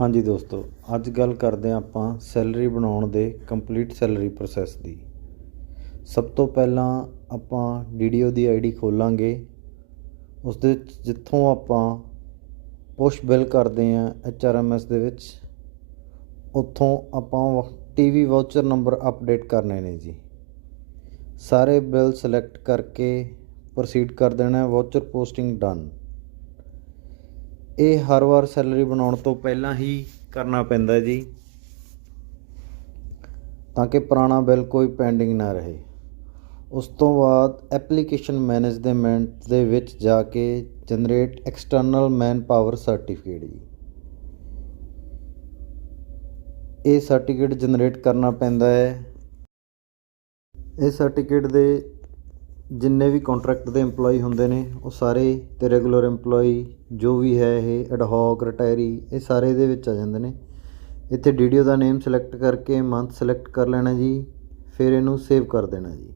हाँ जी दोस्तों, ਅੱਜ ਗੱਲ ਕਰਦੇ ਹਾਂ ਆਪਾਂ ਸੈਲਰੀ ਬਣਾਉਣ ਦੇ ਕੰਪਲੀਟ ਸੈਲਰੀ ਪ੍ਰੋਸੈਸ ਦੀ। ਸਭ ਤੋਂ ਪਹਿਲਾਂ ਆਪਾਂ ਡੀਡੀਓ ਦੀ ਆਈਡੀ ਖੋਲਾਂਗੇ। ਉਸ ਦੇ ਜਿੱਥੋਂ ਆਪਾਂ ਪੁਸ਼ ਬਿਲ ਕਰਦੇ ਹਾਂ HRMS ਦੇ ਵਿੱਚ, ਉੱਥੋਂ ਆਪਾਂ ਟੀਵੀ ਵਾਊਚਰ ਨੰਬਰ ਅਪਡੇਟ ਕਰਨੇ ਨੇ ਜੀ। ਸਾਰੇ ਬਿੱਲ ਸਿਲੈਕਟ ਕਰਕੇ ਪ੍ਰੋਸੀਡ ਕਰ ਦੇਣਾ। Voucher posting done. ਇਹ ਹਰ ਵਾਰ ਸੈਲਰੀ ਬਣਾਉਣ ਤੋਂ ਪਹਿਲਾਂ ਹੀ ਕਰਨਾ ਪੈਂਦਾ ਜੀ, ਤਾਂ ਕਿ ਪੁਰਾਣਾ ਬਿੱਲ ਕੋਈ ਪੈਂਡਿੰਗ ਨਾ ਰਹੇ। ਉਸ ਤੋਂ ਬਾਅਦ ਐਪਲੀਕੇਸ਼ਨ ਮੈਨੇਜਮੈਂਟ ਦੇ ਵਿੱਚ ਜਾ ਕੇ generate external man power certificate ਜੀ, ਇਹ ਸਰਟੀਫਿਕੇਟ ਜਨਰੇਟ ਕਰਨਾ ਪੈਂਦਾ ਹੈ। ਇਹ ਸਰਟੀਫਿਕੇਟ ਦੇ ਜਿੰਨੇ ਵੀ ਕੰਟਰੈਕਟ ਦੇ EMPLOYE ਹੁੰਦੇ ਨੇ ਉਹ ਸਾਰੇ ਅਤੇ ਰੈਗੂਲਰ EMPLOYE ਜੋ ਵੀ ਹੈ, ਇਹ ਐਡਹੌਕ ਰਿਟਾਇਰੀ, ਇਹ ਸਾਰੇ ਇਹਦੇ ਵਿੱਚ ਆ ਜਾਂਦੇ ਨੇ। ਇੱਥੇ ਡੀਡੀਓ ਦਾ ਨੇਮ ਸਿਲੈਕਟ ਕਰਕੇ ਮੰਥ ਸਿਲੈਕਟ ਕਰ ਲੈਣਾ ਜੀ, ਫਿਰ ਇਹਨੂੰ ਸੇਵ ਕਰ ਦੇਣਾ ਜੀ।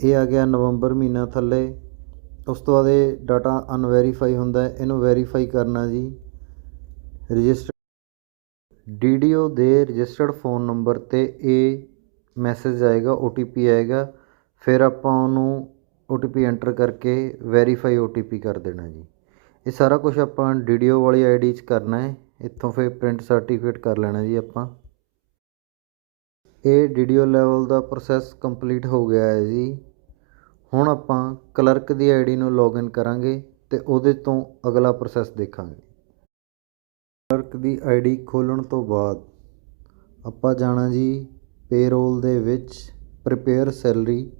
ਇਹ ਆ ਗਿਆ ਨਵੰਬਰ ਮਹੀਨਾ ਥੱਲੇ। ਉਸ ਤੋਂ ਬਾਅਦ ਇਹ ਡਾਟਾ ਅਨਵੈਰੀਫਾਈ ਹੁੰਦਾ, ਇਹਨੂੰ ਵੈਰੀਫਾਈ ਕਰਨਾ ਜੀ। ਰਜਿਸਟਰ ਡੀਡੀਓ ਦੇ ਰਜਿਸਟਰਡ ਫ਼ੋਨ ਨੰਬਰ 'ਤੇ ਇਹ ਮੈਸੇਜ ਆਏਗਾ, OTP ਆਏਗਾ। ਫਿਰ ਆਪਾਂ ਉਹਨੂੰ OTP ਐਂਟਰ ਕਰਕੇ ਵੈਰੀਫਾਈ OTP ਕਰ ਦੇਣਾ ਜੀ। ਇਹ ਸਾਰਾ ਕੁਝ ਆਪਾਂ ਡੀਡੀਓ ਵਾਲੀ ਆਈਡੀ 'ਚ ਕਰਨਾ ਹੈ। ਇੱਥੋਂ ਫਿਰ ਪ੍ਰਿੰਟ ਸਰਟੀਫਿਕੇਟ ਕਰ ਲੈਣਾ ਜੀ ਆਪਾਂ। ਇਹ ਡੀਡੀਓ ਲੈਵਲ ਦਾ ਪ੍ਰੋਸੈਸ ਕੰਪਲੀਟ ਹੋ ਗਿਆ ਹੈ ਜੀ। ਹੁਣ ਆਪਾਂ ਕਲਰਕ ਦੀ ਆਈਡੀ ਨੂੰ ਲੌਗਇਨ ਕਰਾਂਗੇ ਅਤੇ ਉਹਦੇ ਤੋਂ ਅਗਲਾ ਪ੍ਰੋਸੈਸ ਦੇਖਾਂਗੇ। ਕਲਰਕ ਦੀ ਆਈਡੀ ਖੋਲ੍ਹਣ ਤੋਂ ਬਾਅਦ ਆਪਾਂ ਜਾਣਾ ਜੀ ਪੇਰੋਲ ਦੇ ਵਿੱਚ, ਪ੍ਰੀਪੇਅਰ ਸੈਲਰੀ,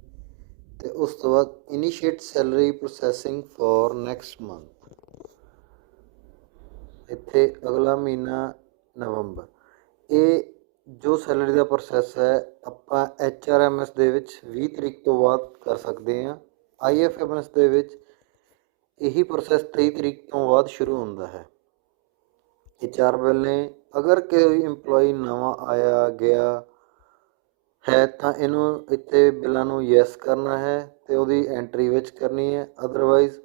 ਅਤੇ ਉਸ ਤੋਂ ਬਾਅਦ initiate salary processing for next month. ਇੱਥੇ ਅਗਲਾ ਮਹੀਨਾ ਨਵੰਬਰ। ਇਹ ਜੋ ਸੈਲਰੀ ਦਾ ਪ੍ਰੋਸੈਸ ਹੈ ਆਪਾਂ HRMS ਦੇ ਵਿੱਚ 20 ਤਰੀਕ ਤੋਂ ਬਾਅਦ ਕਰ ਸਕਦੇ ਹਾਂ। IFMS ਦੇ ਵਿੱਚ ਇਹੀ ਪ੍ਰੋਸੈਸ 23 ਤਰੀਕ ਤੋਂ ਬਾਅਦ ਸ਼ੁਰੂ ਹੁੰਦਾ ਹੈ। ਇਹ 4 ਬਿੱਲ ਨੇ। ਅਗਰ ਕੋਈ EMPLOYE ਨਵਾਂ ਆਇਆ ਗਿਆ ਹੈ ਤਾਂ ਇਹਨੂੰ ਇੱਥੇ ਬਿੱਲਾਂ ਨੂੰ ਯੈਸ ਕਰਨਾ ਹੈ ਅਤੇ ਉਹਦੀ ਐਂਟਰੀ ਵਿੱਚ ਕਰਨੀ ਹੈ। ਅਦਰਵਾਈਜ਼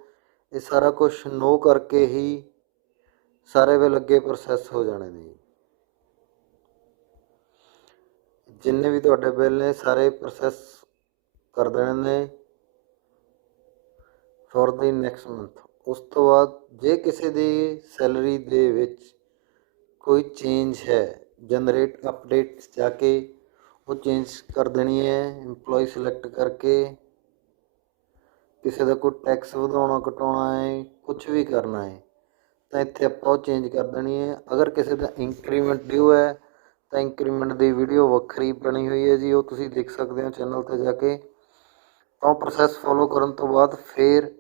ਇਹ ਸਾਰਾ ਕੁਛ ਨੋ ਕਰਕੇ ਹੀ ਸਾਰੇ ਬਿੱਲ ਅੱਗੇ ਪ੍ਰੋਸੈਸ ਹੋ ਜਾਣੇ ਨੇ। ਜਿੰਨੇ ਵੀ ਤੁਹਾਡੇ ਬਿੱਲ ਨੇ ਸਾਰੇ ਪ੍ਰੋਸੈਸ ਕਰ ਦੇਣੇ ਨੇ ਫॉर ਦੀ ਨੈਕਸਟ ਮੰਥ। ਉਸ ਤੋਂ ਬਾਅਦ ਜੇ ਕਿਸੇ ਦੀ ਸੈਲਰੀ ਦੇ ਵਿੱਚ ਕੋਈ ਚੇਂਜ ਹੈ, ਜਨਰੇਟ ਅਪਡੇਟ ਜਾ ਕੇ ਉਹ ਚੇਂਜ ਕਰ ਦੇਣੀ ਹੈ। EMPLOYE ਸਿਲੈਕਟ ਕਰਕੇ ਕਿਸੇ ਦਾ ਕੋਈ ਟੈਕਸ ਵਧਾਉਣਾ ਘਟਾਉਣਾ ਹੈ, ਕੁਛ ਵੀ ਕਰਨਾ ਹੈ ਤਾਂ ਇੱਥੇ ਆਪਾਂ ਉਹ ਚੇਂਜ ਕਰ ਦੇਣੀ ਹੈ। ਅਗਰ ਕਿਸੇ ਦਾ ਇੰਕਰੀਮੈਂਟ ਡਿਊ ਹੈ ਤਾਂ ਇੰਕਰੀਮੈਂਟ ਦੀ ਵੀਡੀਓ ਵੱਖਰੀ ਬਣੀ ਹੋਈ ਹੈ ਜੀ, ਉਹ ਤੁਸੀਂ ਦੇਖ ਸਕਦੇ ਹੋ ਚੈਨਲ 'ਤੇ ਜਾ ਕੇ। ਤਾਂ ਪ੍ਰੋਸੈਸ ਫੋਲੋ ਕਰਨ ਤੋਂ ਬਾਅਦ ਫਿਰ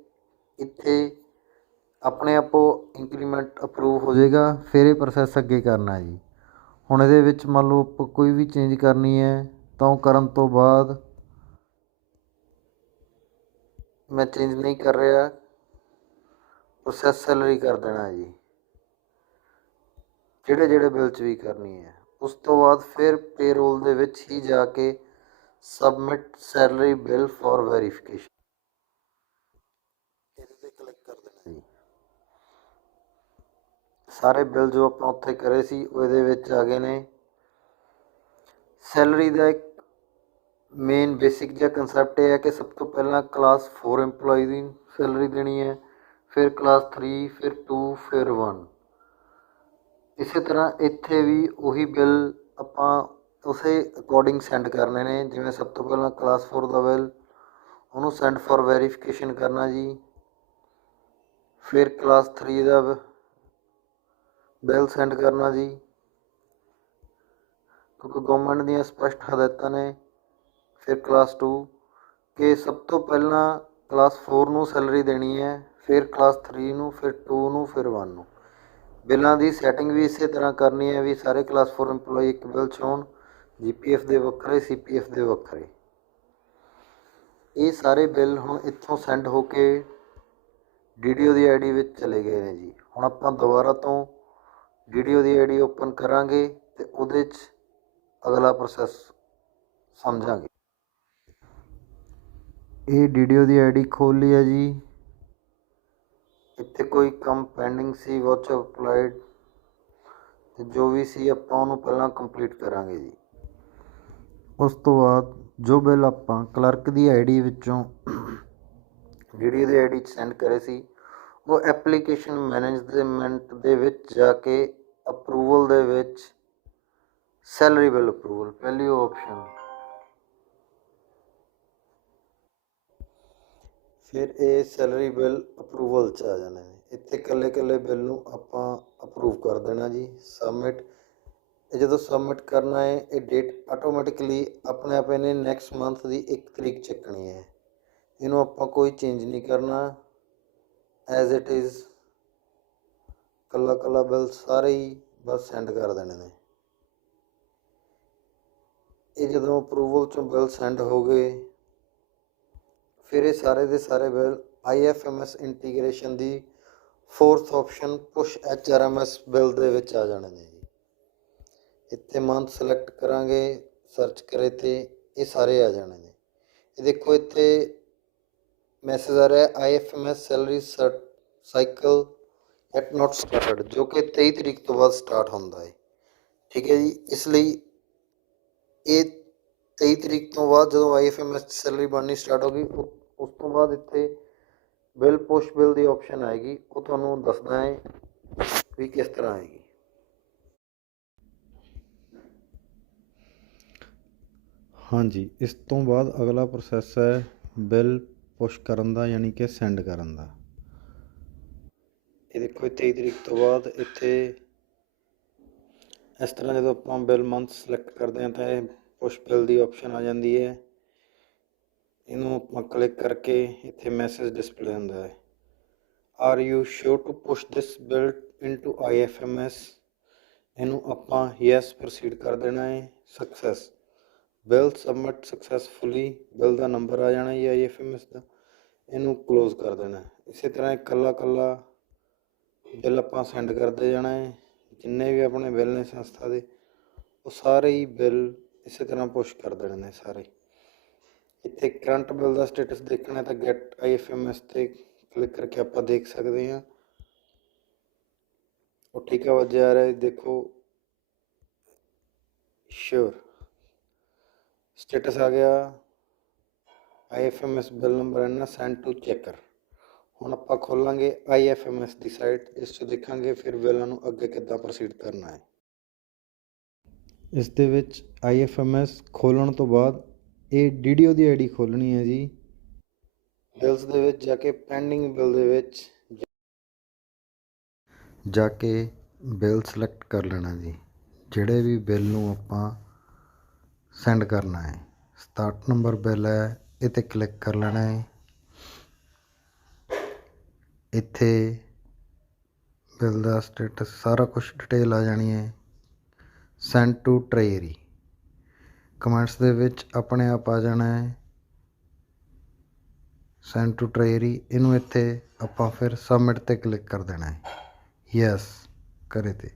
ਇੱਥੇ ਆਪਣੇ ਆਪੋ ਇੰਕਰੀਮੈਂਟ ਅਪਰੂਵ ਹੋ ਜਾਏਗਾ। ਫਿਰ ਇਹ ਪ੍ਰੋਸੈਸ ਅੱਗੇ ਕਰਨਾ ਜੀ। ਹੁਣ ਇਹਦੇ ਵਿੱਚ ਮੰਨ ਲਓ ਆਪਾਂ ਕੋਈ ਵੀ ਚੇਂਜ ਕਰਨੀ ਹੈ ਤਾਂ ਉਹ ਕਰਨ ਤੋਂ ਬਾਅਦ ਮੈਂ ਚੇਂਜ ਨਹੀਂ ਕਰ ਰਿਹਾ, ਪ੍ਰੋਸੈਸ ਸੈਲਰੀ ਕਰ ਦੇਣਾ ਜੀ, ਜਿਹੜੇ ਬਿੱਲ 'ਚ ਵੀ ਕਰਨੀ ਹੈ। ਉਸ ਤੋਂ ਬਾਅਦ ਫਿਰ ਪੇਰੋਲ ਦੇ ਵਿੱਚ ਹੀ ਜਾ ਕੇ submit salary bill for verification, ਇਹਦੇ 'ਤੇ ਕਲਿੱਕ ਕਰ ਦੇਣਾ ਜੀ। ਸਾਰੇ ਬਿੱਲ ਜੋ ਆਪਾਂ ਉੱਥੇ ਕਰੇ ਸੀ ਉਹ ਇਹਦੇ ਵਿੱਚ ਆ ਗਏ ਨੇ। ਸੈਲਰੀ ਦਾ ਇੱਕ ਮੇਨ ਬੇਸਿਕ ਜਿਹਾ ਕੰਸੈਪਟ ਇਹ ਹੈ ਕਿ ਸਭ ਤੋਂ ਪਹਿਲਾਂ ਕਲਾਸ 4 EMPLOYE ਦੀ ਸੈਲਰੀ ਦੇਣੀ ਹੈ, ਫਿਰ ਕਲਾਸ 3, ਫਿਰ 2, ਫਿਰ 1। ਇਸੇ ਤਰ੍ਹਾਂ ਇੱਥੇ ਵੀ ਉਹੀ ਬਿੱਲ ਆਪਾਂ ਉਸੇ ਅਕੋਰਡਿੰਗ ਸੈਂਡ ਕਰਨੇ ਨੇ। ਜਿਵੇਂ ਸਭ ਤੋਂ ਪਹਿਲਾਂ ਕਲਾਸ 4 ਦਾ ਬਿੱਲ, ਉਹਨੂੰ ਸੈਂਡ ਫॉर ਵੈਰੀਫਿਕੇਸ਼ਨ ਕਰਨਾ ਜੀ। ਫਿਰ ਕਲਾਸ 3 ਦਾ ਬਿੱਲ ਸੈਂਡ ਕਰਨਾ ਜੀ, ਕਿਉਂਕਿ ਗਵਰਨਮੈਂਟ ਦੀਆਂ ਸਪਸ਼ਟ ਹਦਾਇਤਾਂ ਨੇ। ਫਿਰ ਕਲਾਸ 2 ਕਿ ਸਭ ਤੋਂ ਪਹਿਲਾਂ ਕਲਾਸ 4 ਨੂੰ ਸੈਲਰੀ ਦੇਣੀ ਹੈ, ਫਿਰ ਕਲਾਸ 3 ਨੂੰ, ਫਿਰ 2 ਨੂੰ, ਫਿਰ 1 ਨੂੰ। ਬਿੱਲਾਂ ਦੀ ਸੈਟਿੰਗ ਵੀ ਇਸੇ ਤਰ੍ਹਾਂ ਕਰਨੀ ਹੈ ਵੀ ਸਾਰੇ ਕਲਾਸ 4 EMPLOYE ਇੱਕ ਬਿੱਲ 'ਚ ਹੋਣ, GPF ਦੇ ਵੱਖਰੇ, CPF ਦੇ ਵੱਖਰੇ। ਇਹ ਸਾਰੇ ਬਿੱਲ ਹੁਣ ਇੱਥੋਂ ਸੈਂਡ ਹੋ ਕੇ ਡੀਡੀਓ ਦੀ ਆਈਡੀ ਵਿੱਚ ਚਲੇ ਗਏ ਨੇ ਜੀ। ਹੁਣ ਆਪਾਂ ਦੁਬਾਰਾ ਤੋਂ ਡੀਡੀਓ ਦੀ ਆਈਡੀ ਓਪਨ ਕਰਾਂਗੇ ਅਤੇ ਉਹਦੇ 'ਚ ਅਗਲਾ ਪ੍ਰੋਸੈਸ ਸਮਝਾਂਗੇ। ਇਹ ਡੀਡੀਓ ਦੀ ਆਈਡੀ ਖੋਲ੍ਹ ਲਈ ਹੈ ਜੀ। ਇੱਥੇ ਕੋਈ ਕੰਮ ਪੈਂਡਿੰਗ ਸੀ, ਵਾਚ ਅਪਲਾਈਡ, ਤੇ ਜੋ ਵੀ ਸੀ ਆਪਾਂ ਉਹਨੂੰ ਪਹਿਲਾਂ ਕੰਪਲੀਟ ਕਰਾਂਗੇ ਜੀ। ਉਸ ਤੋਂ ਬਾਅਦ ਜੋ ਬਿੱਲ ਆਪਾਂ ਕਲਰਕ ਦੀ ਆਈਡੀ ਵਿੱਚੋਂ ਵੀਡੀਓ ਦੀ ਆਈਡੀ 'ਚ ਸੈਂਡ ਕਰੇ ਸੀ, ਉਹ ਐਪਲੀਕੇਸ਼ਨ ਮੈਨੇਜਮੈਂਟ ਦੇ ਵਿੱਚ ਜਾ ਕੇ ਅਪਰੂਵਲ ਦੇ ਵਿੱਚ ਸੈਲਰੀ ਬਿੱਲ ਅਪਰੂਵਲ ਪਹਿਲੀ ਆਪਸ਼ਨ, ਫਿਰ ਇਹ ਸੈਲਰੀ ਬਿੱਲ ਅਪਰੂਵਲ 'ਚ ਆ ਜਾਣੇ ਨੇ। ਇੱਥੇ ਇਕੱਲੇ ਇਕੱਲੇ ਬਿੱਲ ਨੂੰ ਆਪਾਂ ਅਪਰੂਵ ਕਰ ਦੇਣਾ ਜੀ, ਸਬਮਿਟ। ਇਹ ਜਦੋਂ ਸਬਮਿਟ ਕਰਨਾ ਹੈ, ਇਹ ਡੇਟ ਆਟੋਮੈਟਿਕਲੀ ਆਪਣੇ ਆਪ ਇਹਨੇ ਨੈਕਸਟ ਮੰਥ ਦੀ 1 ਤਰੀਕ ਚੱਕਣੀ ਹੈ। ਇਹਨੂੰ ਆਪਾਂ ਕੋਈ ਚੇਂਜ ਨਹੀਂ ਕਰਨਾ, ਐਜ਼ ਇਟ ਇਜ਼ ਕੱਲਾ ਕੱਲਾ ਬਿੱਲ ਸਾਰੇ ਹੀ ਬਸ ਸੈਂਡ ਕਰ ਦੇਣੇ ਨੇ। ਇਹ ਜਦੋਂ ਅਪਰੂਵਲ 'ਚੋਂ ਬਿੱਲ ਸੈਂਡ ਹੋ ਗਏ, ਫਿਰ ਇਹ ਸਾਰੇ ਦੇ ਸਾਰੇ ਬਿੱਲ IFMS ਇੰਟੀਗ੍ਰੇਸ਼ਨ ਦੀ 4th option push HRMS bill ਦੇ ਵਿੱਚ ਆ ਜਾਣੇ ਨੇ ਜੀ। ਇੱਥੇ ਮੰਥ ਸਿਲੈਕਟ ਕਰਾਂਗੇ, ਸਰਚ ਕਰੇ ਤੇ ਇਹ ਸਾਰੇ ਆ ਜਾਣੇ ਨੇ। ਇਹ ਦੇਖੋ ਇੱਥੇ ਮੈਸੇਜ ਆ ਰਿਹਾ IFMS salary cycle at note started, ਜੋ ਕਿ 23 ਤਰੀਕ ਤੋਂ ਬਾਅਦ ਸਟਾਰਟ ਹੁੰਦਾ ਹੈ। ਠੀਕ ਹੈ ਜੀ, ਇਸ ਲਈ ਇਹ 23 ਤਰੀਕ ਤੋਂ ਬਾਅਦ ਜਦੋਂ IFMS ਸੈਲਰੀ ਬਣਨੀ ਸਟਾਰਟ ਹੋ ਗਈ, ਉਸ ਤੋਂ ਬਾਅਦ ਇੱਥੇ ਬਿੱਲ ਪੁਸ਼ ਬਿੱਲ ਦੀ ਆਪਸ਼ਨ ਆਏਗੀ। ਉਹ ਤੁਹਾਨੂੰ ਦੱਸਦਾ ਹੈ ਵੀ ਕਿਸ ਤਰ੍ਹਾਂ ਆਏਗੀ। ਹਾਂਜੀ, ਇਸ ਤੋਂ ਬਾਅਦ ਅਗਲਾ ਪ੍ਰੋਸੈਸ ਹੈ ਬਿੱਲ ਪੁਸ਼ ਕਰਨ ਦਾ, ਯਾਨੀ ਕਿ ਸੈਂਡ ਕਰਨ ਦਾ। ਇਹ ਦੇਖੋ 23 ਤਰੀਕ ਤੋਂ ਬਾਅਦ ਇੱਥੇ ਇਸ ਤਰ੍ਹਾਂ ਜਦੋਂ ਆਪਾਂ ਬਿੱਲ ਮੰਥ ਸਿਲੈਕਟ ਕਰਦੇ ਹਾਂ ਤਾਂ ਇਹ ਪੁਸ਼ ਬਿੱਲ ਦੀ ਆਪਸ਼ਨ ਆ ਜਾਂਦੀ ਹੈ। ਇਹਨੂੰ ਆਪਾਂ ਕਲਿੱਕ ਕਰਕੇ ਇੱਥੇ ਮੈਸੇਜ ਡਿਸਪਲੇ ਹੁੰਦਾ ਹੈ, are you sure to push this bill into IFMS। ਇਹਨੂੰ ਆਪਾਂ ਯੈਸ ਪ੍ਰੋਸੀਡ ਕਰ ਦੇਣਾ ਹੈ। Success bill submit successfully, bill ਦਾ ਨੰਬਰ ਆ ਜਾਣਾ ਜੀ IFMS ਦਾ, ਇਹਨੂੰ ਕਲੋਜ਼ ਕਰ ਦੇਣਾ। ਇਸੇ ਤਰ੍ਹਾਂ ਇਕੱਲਾ ਇਕੱਲਾ ਬਿੱਲ ਆਪਾਂ ਸੈਂਡ ਕਰਦੇ ਜਾਣਾ ਹੈ। ਜਿੰਨੇ ਵੀ ਆਪਣੇ ਬਿੱਲ ਨੇ ਸੰਸਥਾ ਦੇ, ਉਹ ਸਾਰੇ ਹੀ ਬਿੱਲ ਇਸੇ ਤਰ੍ਹਾਂ ਪੁਸ਼ ਕਰ ਦੇਣੇ ਨੇ ਸਾਰੇ। ਇੱਥੇ ਕਰੰਟ ਬਿੱਲ ਦਾ ਸਟੇਟਸ ਦੇਖਣਾ ਤਾਂ ਗੈਟ IFMS 'ਤੇ ਕਲਿੱਕ ਕਰਕੇ ਆਪਾਂ ਦੇਖ ਸਕਦੇ ਹਾਂ। ਉਹ ਟੀਕਾ ਵੱਜਿਆ ਆ ਰਿਹਾ, ਦੇਖੋ ਸ਼ੋਰ ਸਟੇਟਸ ਆ ਗਿਆ IFMS ਬਿੱਲ ਨੰਬਰ ਹੈ ਸੈਂਡ ਟੂ ਚੈਕਰ। ਹੁਣ ਆਪਾਂ ਖੋਲਾਂਗੇ IFMS ਦੀ ਸਾਈਟ, ਇਸ 'ਚ ਦੇਖਾਂਗੇ ਫਿਰ ਬਿੱਲਾਂ ਨੂੰ ਅੱਗੇ ਕਿੱਦਾਂ ਪ੍ਰੋਸੀਡ ਕਰਨਾ ਹੈ। ਇਸ ਦੇ ਵਿੱਚ IFMS ਖੋਲ੍ਹਣ ਤੋਂ ਬਾਅਦ ਇਹ DDO ਦੀ ਆਈਡੀ ਖੋਲ੍ਹਣੀ ਹੈ ਜੀ। ਬਿੱਲਸ ਦੇ ਵਿੱਚ ਜਾ ਕੇ ਪੈਂਡਿੰਗ ਬਿੱਲ ਦੇ ਵਿੱਚ ਜਾ ਕੇ ਬਿੱਲ ਸਿਲੈਕਟ ਕਰ ਲੈਣਾ ਜੀ, ਜਿਹੜੇ ਵੀ ਬਿੱਲ ਨੂੰ ਆਪਾਂ ਸੈਂਡ ਕਰਨਾ ਹੈ। 67 ਨੰਬਰ ਬਿੱਲ ਹੈ, ਇਹ 'ਤੇ ਕਲਿੱਕ ਕਰ ਲੈਣਾ ਹੈ। ਇੱਥੇ ਬਿੱਲ ਦਾ ਸਟੇਟਸ ਸਾਰਾ ਕੁਛ ਡਿਟੇਲ ਆ ਜਾਣੀ ਹੈ। ਸੈਂਡ ਟੂ ਟਰੇਰੀ ਕਮੈਂਟਸ ਦੇ ਵਿੱਚ ਆਪਣੇ ਆਪ ਆ ਜਾਣਾ ਹੈ ਸੈਂਡ ਟੂ ਟਰੇਰੀ। ਇਹਨੂੰ ਇੱਥੇ ਆਪਾਂ ਫਿਰ ਸਬਮਿਟ 'ਤੇ ਕਲਿੱਕ ਕਰ ਦੇਣਾ ਹੈ, ਯੈਸ ਕਰੇ 'ਤੇ।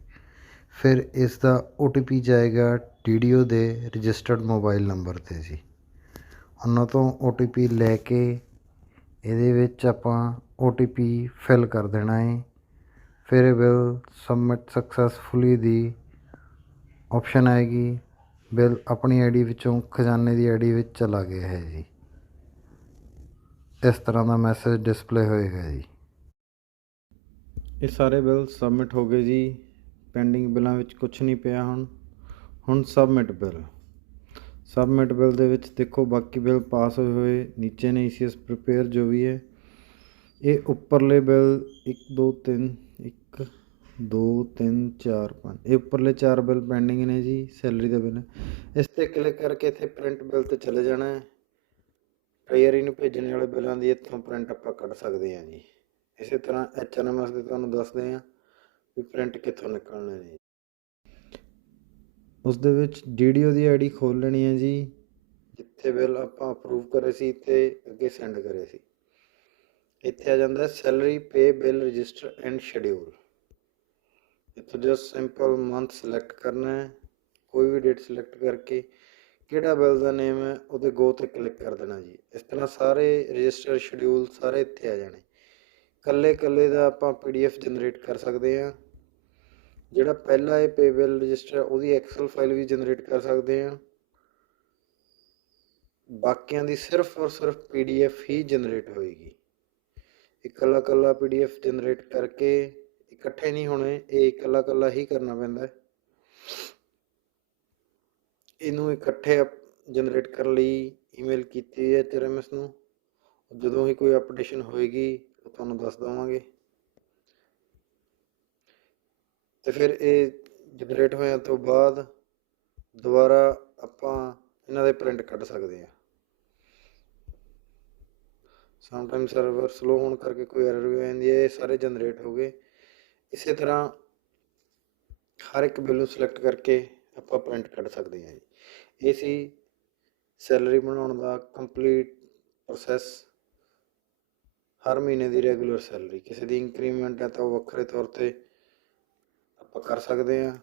ਫਿਰ ਇਸ ਦਾ OTP ਜਾਏਗਾ DDO ਦੇ ਰਜਿਸਟਰਡ ਮੋਬਾਈਲ ਨੰਬਰ 'ਤੇ ਜੀ। ਉਹਨਾਂ ਤੋਂ OTP ਲੈ ਕੇ ਇਹਦੇ ਵਿੱਚ ਆਪਾਂ OTP ਫਿਲ ਕਰ ਦੇਣਾ ਹੈ। ਫਿਰ ਇਹ ਬਿੱਲ ਸਬਮਿਟ ਸਕਸੈਸਫੁਲੀ ਦੀ ਆਪਸ਼ਨ ਆਏਗੀ। ਬਿੱਲ ਆਪਣੀ ਆਈਡੀ ਵਿੱਚੋਂ ਖਜ਼ਾਨੇ ਦੀ ਆਈਡੀ ਵਿੱਚ ਚਲਾ ਗਿਆ ਹੈ ਜੀ। ਇਸ ਤਰ੍ਹਾਂ ਦਾ ਮੈਸੇਜ ਡਿਸਪਲੇ ਹੋਏਗਾ ਜੀ। ਇਹ ਸਾਰੇ ਬਿੱਲ ਸਬਮਿਟ ਹੋ ਗਏ ਜੀ। ਪੈਂਡਿੰਗ ਬਿੱਲਾਂ ਵਿੱਚ ਕੁਛ ਨਹੀਂ ਪਿਆ। ਹੁਣ ਸਬਮਿਟ ਬਿੱਲ ਦੇ ਵਿੱਚ ਦੇਖੋ ਬਾਕੀ ਬਿੱਲ ਪਾਸ ਹੋਏ ਹੋਏ ਨੀਚੇ ਨੇ ECS ਪ੍ਰੀਪੇਅਰ ਜੋ ਵੀ ਹੈ। ਇਹ ਉੱਪਰਲੇ ਬਿੱਲ 1 2 3 1 2 3 4 5 ਇਹ ਉੱਪਰਲੇ 4 ਬਿੱਲ ਪੈਂਡਿੰਗ ਨੇ ਜੀ, ਸੈਲਰੀ ਦਾ ਬਿੱਲ। ਇਸ 'ਤੇ ਕਲਿੱਕ ਕਰਕੇ ਇੱਥੇ ਪ੍ਰਿੰਟ ਬਿੱਲ 'ਤੇ ਚਲੇ ਜਾਣਾ ਹੈ। ਟਰੇਰੀ ਨੂੰ ਭੇਜਣ ਵਾਲੇ ਬਿੱਲਾਂ ਦੀ ਇੱਥੋਂ ਪ੍ਰਿੰਟ ਆਪਾਂ ਕੱਢ ਸਕਦੇ ਹਾਂ ਜੀ। ਇਸੇ ਤਰ੍ਹਾਂ HRMS ਦੇ ਤੁਹਾਨੂੰ ਦੱਸਦੇ ਹਾਂ ਵੀ ਪ੍ਰਿੰਟ ਕਿੱਥੋਂ ਨਿਕਲਣਾ ਜੀ। ਉਸ ਦੇ ਵਿੱਚ DDO ਦੀ ਆਈਡੀ ਖੋਲ੍ਹ ਲੈਣੀ ਹੈ ਜੀ, ਜਿੱਥੇ ਬਿੱਲ ਆਪਾਂ ਅਪਰੂਵ ਕਰੇ ਸੀ ਅਤੇ ਅੱਗੇ ਸੈਂਡ ਕਰੇ ਸੀ। ਇੱਥੇ ਆ ਜਾਂਦਾ salary pay bill register and schedule. ਇੱਥੋਂ ਜਸਟ ਸਿੰਪਲ ਮੰਥ ਸਿਲੈਕਟ ਕਰਨਾ ਹੈ, ਕੋਈ ਵੀ ਡੇਟ ਸਿਲੈਕਟ ਕਰਕੇ ਕਿਹੜਾ ਬਿੱਲ ਦਾ ਨੇਮ ਹੈ ਉਹਦੇ ਗੋ 'ਤੇ ਕਲਿੱਕ ਕਰ ਦੇਣਾ ਜੀ। ਇਸ ਤਰ੍ਹਾਂ ਸਾਰੇ ਰਜਿਸਟਰ ਸ਼ਡਿਊਲ ਸਾਰੇ ਇੱਥੇ ਆ ਜਾਣੇ। ਇਕੱਲੇ ਇਕੱਲੇ ਦਾ ਆਪਾਂ PDF ਜਨਰੇਟ ਕਰ ਸਕਦੇ ਹਾਂ। ਜਿਹੜਾ ਪਹਿਲਾ ਇਹ ਪੇਬਲ ਰਜਿਸਟਰ ਉਹਦੀ ਐਕਸਲ ਫਾਈਲ ਵੀ ਜਨਰੇਟ ਕਰ ਸਕਦੇ ਹਾਂ। ਬਾਕੀਆਂ ਦੀ ਸਿਰਫ ਔਰ ਸਿਰਫ PDF ਹੀ ਜਨਰੇਟ ਹੋਏਗੀ। ਇਕੱਲਾ ਇਕੱਲਾ PDF ਜਨਰੇਟ ਕਰਕੇ ਇਕੱਠੇ ਨਹੀਂ ਹੋਣੇ, ਇਹ ਇਕੱਲਾ ਇਕੱਲਾ ਹੀ ਕਰਨਾ ਪੈਂਦਾ। ਇਹਨੂੰ ਇਕੱਠੇ ਜਨਰੇਟ ਕਰਨ ਲਈ ਈਮੇਲ ਕੀਤੀ ਹੈ HRMS ਨੂੰ। ਜਦੋਂ ਹੀ ਕੋਈ ਅਪਡੇਸ਼ਨ ਹੋਏਗੀ ਉਹ ਤੁਹਾਨੂੰ ਦੱਸ ਦੇਵਾਂਗੇ। ਤੇ ਫਿਰ ਇਹ ਜਨਰੇਟ ਹੋਣ ਤੋਂ ਬਾਅਦ ਦੁਬਾਰਾ ਆਪਾਂ ਇਹਨਾਂ ਦੇ ਪ੍ਰਿੰਟ ਕੱਢ ਸਕਦੇ ਹਾਂ। ਸਮਟਾਈਮ ਸਰਵਰ ਸਲੋ ਹੋਣ ਕਰਕੇ ਕੋਈ ਐਰਰ ਵੀ ਆ ਜਾਂਦੀ ਹੈ। ਇਹ ਸਾਰੇ ਜਨਰੇਟ ਹੋ ਗਏ। ਇਸੇ ਤਰ੍ਹਾਂ ਹਰ ਇੱਕ ਬਿੱਲ ਨੂੰ ਸਿਲੈਕਟ ਕਰਕੇ ਆਪਾਂ ਪ੍ਰਿੰਟ ਕੱਢ ਸਕਦੇ ਹਾਂ ਜੀ। ਇਹ ਸੀ ਸੈਲਰੀ ਬਣਾਉਣ ਦਾ ਕੰਪਲੀਟ ਪ੍ਰੋਸੈਸ। ਹਰ ਮਹੀਨੇ ਦੀ ਰੈਗੂਲਰ ਸੈਲਰੀ, ਕਿਸੇ ਦੀ ਇੰਕਰੀਮੈਂਟ ਹੈ ਤਾਂ ਉਹ ਵੱਖਰੇ ਤੌਰ 'ਤੇ ਆਪਾਂ ਕਰ ਸਕਦੇ ਹਾਂ।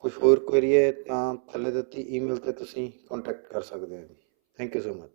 ਕੁਛ ਹੋਰ ਕੁਐਰੀ ਹੈ ਤਾਂ ਥੱਲੇ ਦਿੱਤੀ ਈਮੇਲ 'ਤੇ ਤੁਸੀਂ ਕੰਟੈਕਟ ਕਰ ਸਕਦੇ ਹੋ ਜੀ। Thank you so much.